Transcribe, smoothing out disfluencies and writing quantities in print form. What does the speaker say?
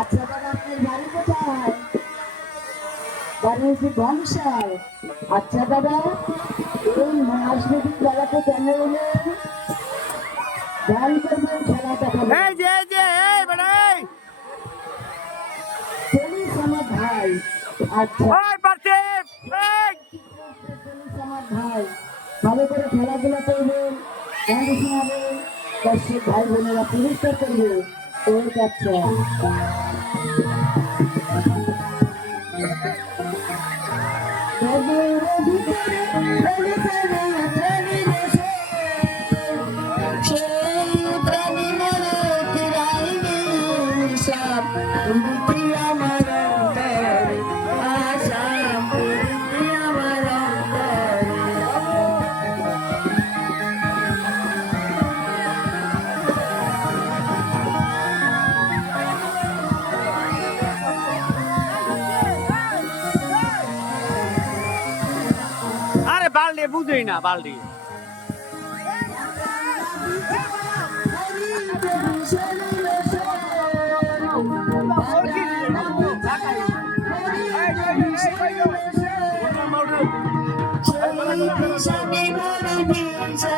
আচ্ছা দাদা, আপনার বাড়ি কোথায়? বাড়ি হচ্ছে বংশাল। আচ্ছা দাদা, এই সাংস্কৃতিক মেলাতে কেন এলেন? গান করবেন, খেলা দেখাবেন? চলিস আমার ভাই। আচ্ছা চলিস আমার ভাই, ভালো করে খেলাধুলা করবেন, গান শোনাবেন, দর্শক ভাই বোনেরা পুরস্কার করবে। ওই আচ্ছা আরে বালডি বুঝেই না বালডি আচ্ছা